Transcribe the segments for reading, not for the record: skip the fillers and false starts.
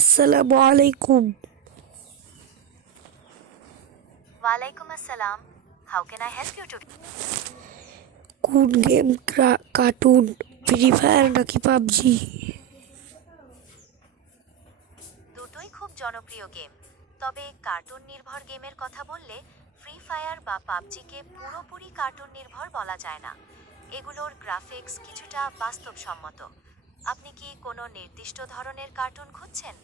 আসসালামু আলাইকুম। Walaikum assalam. How can I help you today? কোন গেম কার্টুন, ফ্রি ফায়ার নাকি পাবজি? দুটোই খুব জনপ্রিয় গেম, তবে কার্টুন নির্ভর গেমের কথা বললে ফ্রি ফায়ার বা পাবজিকে পুরোপুরি কার্টুন নির্ভর বলা যায় না। এগুলোর গ্রাফিক্স কিছুটা বাস্তবসম্মত। আপনি কি কোনো নির্দিষ্ট ধরনের কার্টুন খুঁজছেন?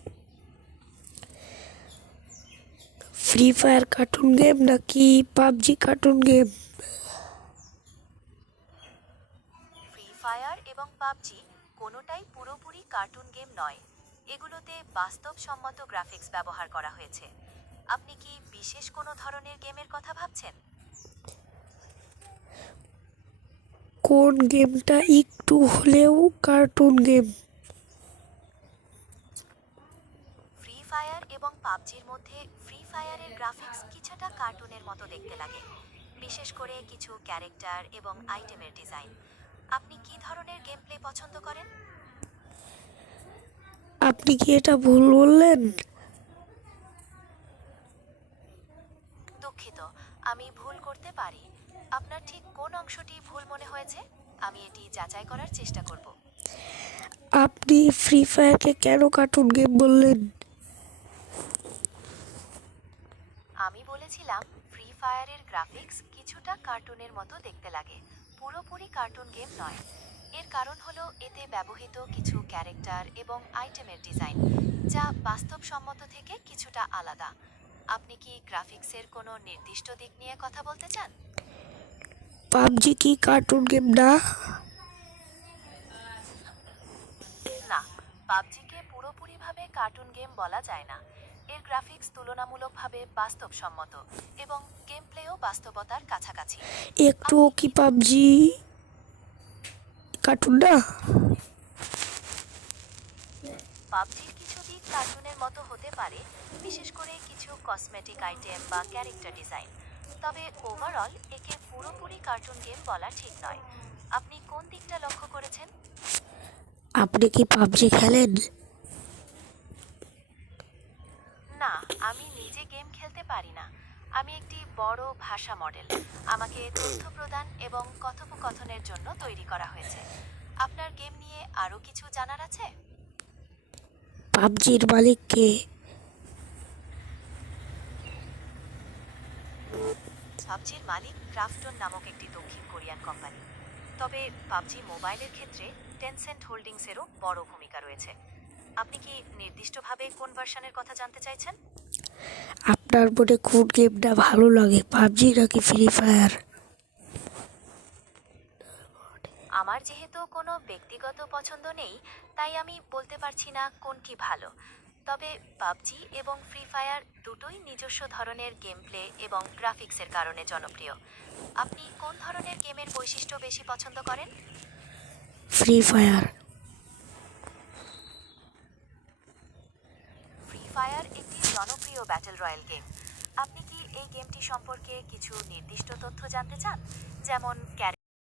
ফ্রি ফায়ার কার্টুন গেম নাকি PUBG cartoon game? Free fire এবং পাবজি কোনোটাই পুরোপুরি কার্টুন গেম নয়। এগুলোতে বাস্তবসম্মত গ্রাফিক্স ব্যবহার করা হয়েছে। আপনি কি বিশেষ কোনো ধরনের গেমের কথা ভাবছেন? কোন গেমটা একটু হলেও কার্টুন গেম? ফ্রি ফায়ার এবং পাবজির মধ্যে ফ্রি ফায়ারের গ্রাফিক্স কিছুটা কার্টুনের মতো দেখতে লাগে, বিশেষ করে কিছু ক্যারেক্টার এবং আইটেমের ডিজাইন। আপনি কি ধরনের গেম প্লে পছন্দ করেন? আপনি কি এটা ভুল বললেন? দুঃখিত, আমি ভুল করতে পারি। আপনার ঠিক কোন অংশটি ভুল মনে হয়েছে? আমি এটি যাচাই করার চেষ্টা করব। আপনি ফ্রি ফায়ারকে কেন কার্টুন গেম বললেন? আমি বলেছিলাম ফ্রি ফায়ারের গ্রাফিক্স কিছুটা কার্টুনের মতো দেখতে লাগে, পুরোপুরি কার্টুন গেম নয়। এর কারণ হলো এতে ব্যবহৃত কিছু ক্যারেক্টার এবং আইটেমের ডিজাইন, যা বাস্তবসম্মত থেকে কিছুটা আলাদা। আপনি কি গ্রাফিক্সের কোনো নির্দিষ্ট দিক নিয়ে কথা বলতে চান? পাবজি কি কার্টুন গেম না? না, পাবজিকে পুরোপুরিভাবে কার্টুন গেম বলা যায় না। এর গ্রাফিক্স তুলনামূলকভাবে বাস্তবসম্মত এবং গেম প্লেও বাস্তবতার কাছাকাছি। একটু কি পাবজি কার্টুন না? পাবজির কিছু দিক কার্টুনের মতো হতে পারে, বিশেষ করে কিছু কসমেটিক আইটেম বা ক্যারেক্টার ডিজাইন। তবে ওভারঅল একে পুরোপুরি কার্টুন গেম বলা ঠিক নয়। আপনি কোন দিকটা লক্ষ্য করেছেন? আপনি কি পাবজি খেলেন? না, আমি নিজে গেম খেলতে পারি না। আমি একটি বড় ভাষা মডেল। আমাকে তথ্য প্রদান এবং কথোপকথনের জন্য তৈরি করা হয়েছে। আপনার গেম নিয়ে আরও কিছু জানার আছে? পাবজির মালিক কে? পাবজির মালিক ক্রাফটন নামক একটি দক্ষিণ কোরিয়ান কোম্পানি। তবে পাবজি মোবাইলের ক্ষেত্রে টেনসেন্ট হোল্ডিংসেরও বড় ভূমিকা রয়েছে। আপনি কি নির্দিষ্টভাবে কোন ভার্সনের কথা জানতে চাইছেন? আপনার মনে কোন গেমটা ভালো লাগে, পাবজি নাকি ফ্রি ফায়ার? আমার যেহেতু কোনো ব্যক্তিগত পছন্দ নেই, তাই আমি বলতে পারছি না কোনটি ভালো। তবে পাবজি এবং ফ্রি ফায়ার দুটোই নিজস্ব ধরনের গেম প্লে এবং গ্রাফিক্সের কারণে জনপ্রিয়। আপনি কোন ধরনের গেমের বৈশিষ্ট্য বেশি পছন্দ করেন? Free fire. ফ্রি ফায়ার একটি জনপ্রিয় ব্যাটল রয়্যাল গেম। আপনি কি এই গেমটি সম্পর্কে কিছু নির্দিষ্ট তথ্য জানতে চান, যেমন ক্যারেক্টার